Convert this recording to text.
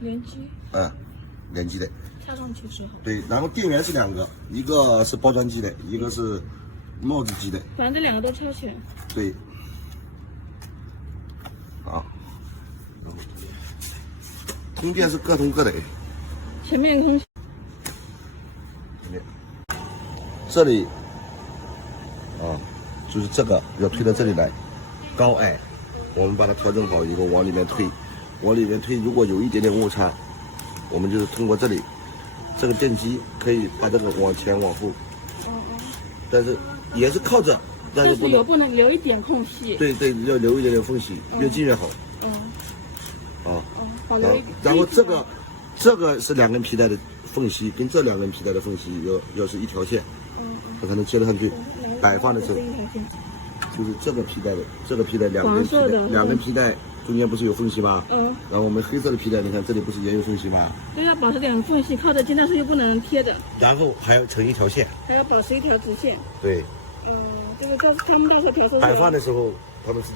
连接。连接的。插上去之后。对，然后电源是2个，一个是包装机的，一个是帽子机的。反正这2个都插起来。对。好。通电是各通各的。前面空气。这里，就是这个要推到这里来，高矮，我们把它调整好以后往里面推，如果有一点点误差，我们就是通过这里，这个电机可以把这个往前往后，但是也是靠着，但是不能留一点空隙。对，要留一点点缝隙，越近越好。保留一点。然后这个是2根皮带的缝隙，跟这2根皮带的缝隙要是一条线，它才能接得上去。摆放的时候，就是这个皮带2根皮带中间不是有缝隙吗？然后我们黑色的皮带，你看这里不是也有缝隙吗？对，要保持2个缝隙，靠着筋，但是又不能贴的。然后还要成一条线，还要保持一条直线。对。这个他们到时候调色。摆放的时候，他们是。